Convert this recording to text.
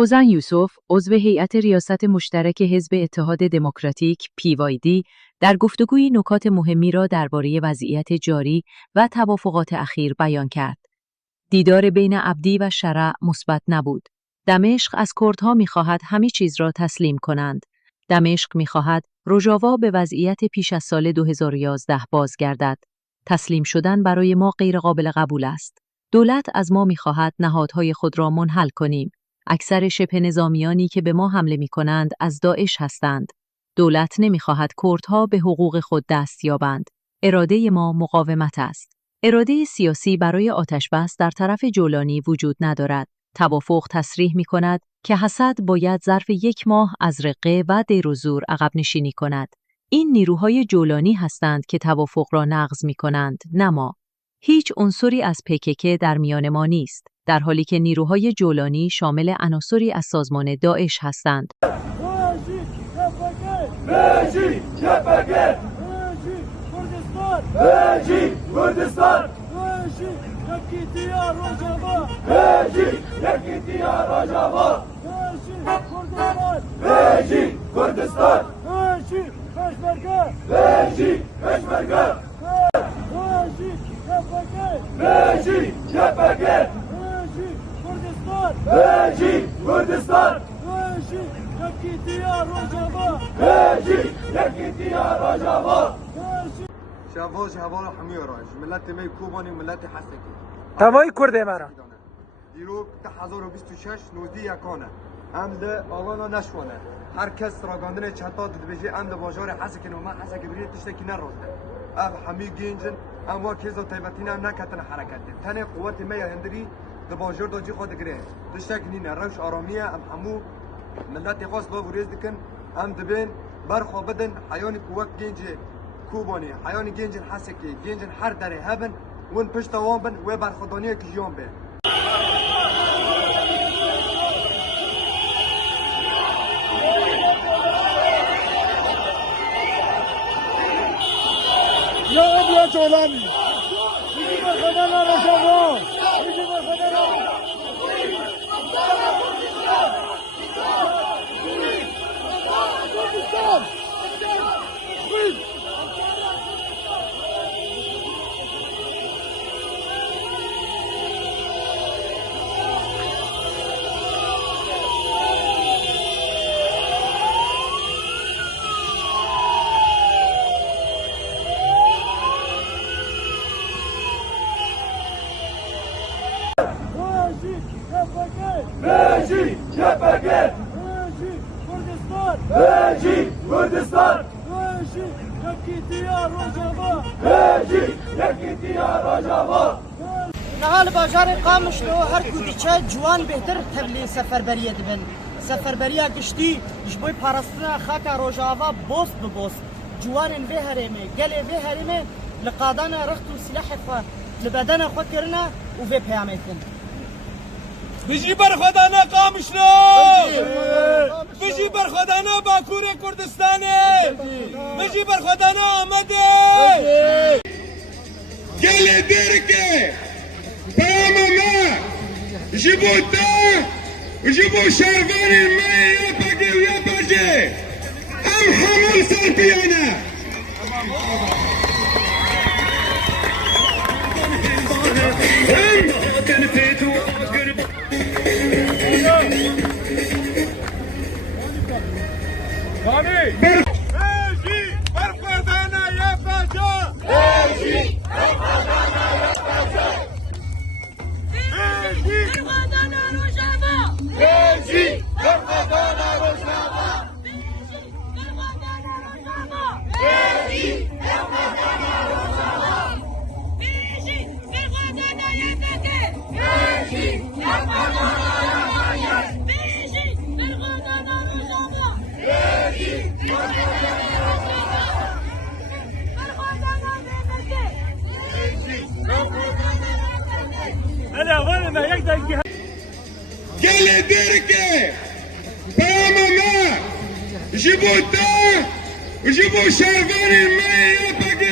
فوزان یوسف، عضو هیئت ریاست مشترک حزب اتحاد دموکراتیک (PYD) در گفتگویی نکات مهمی را درباره وضعیت جاری و توافقات اخیر بیان کرد. دیدار بین عبدی و شرع مثبت نبود. دمشق از کردها می‌خواهد همه چیز را تسلیم کنند. دمشق می‌خواهد روژاوا به وضعیت پیش از سال 2011 بازگردد. تسلیم شدن برای ما غیرقابل قبول است. دولت از ما می‌خواهد نهادهای خود را منحل کنیم. اکثر شبه نظامیانی که به ما حمله می‌کنند از داعش هستند. دولت نمی‌خواهد کردها به حقوق خود دست یابند. اراده ما مقاومت است. اراده سیاسی برای آتش‌بس در طرف جولانی وجود ندارد. توافق تصریح می‌کند که حسد باید ظرف 1 ماه از رقه و دیر و زور عقب نشینی کند. این نیروهای جولانی هستند که توافق را نقض می‌کنند، نه ما. هیچ عنصری از PKK در میان ما نیست، در حالی که نیروهای جولانی شامل عناصری از سازمان داعش هستند. شواج هوا حمیراج ملت می کوبانی ملت حسکی هوای کرده مرا دیرو 1026 نودی یکانه اند آلانا نشونه هر کس راگاندن چتا دبیجی اند باجار حسکی نو ما حسکی بری تشتکی نرونده اب همی گینجن اما کیزو تایبتینا نکتن حرکت تنه قوت می هندری د باجار داجی خود گره تشتک نینه روش آرامیه ام همو ملت خاص با ورز دکن ام دبین برخو بدن حیان قوت گینجه کوبانی حیان گنجن حسکی گنجن هر دره هبن ون پشت وان بن و برخودانی که جیان به یا ابیا جولانی بگی بخدن را شما بگی بخدن را نهال بازار قامش لو هر کودیچه جوان بهتر تبلی سفربریه دبن سفربریه گشتی جبوی پارستنا خاکا روجاوا بوست ببوست جوان به هرمه گله به هرمه لقادانا رخت و سلاح خو لبدن خو کرنا و به پیامتن بجی بر خدانا قامش لو بجی بر خدانا باکور کردستانه بجی بر خدانا آمده گله درکه تماما جبوتا جبو شرفان ما يبقى ويبقى ام حمل سلبيانا گله درکه تماما جبوتا جبو شرفان ما يبقى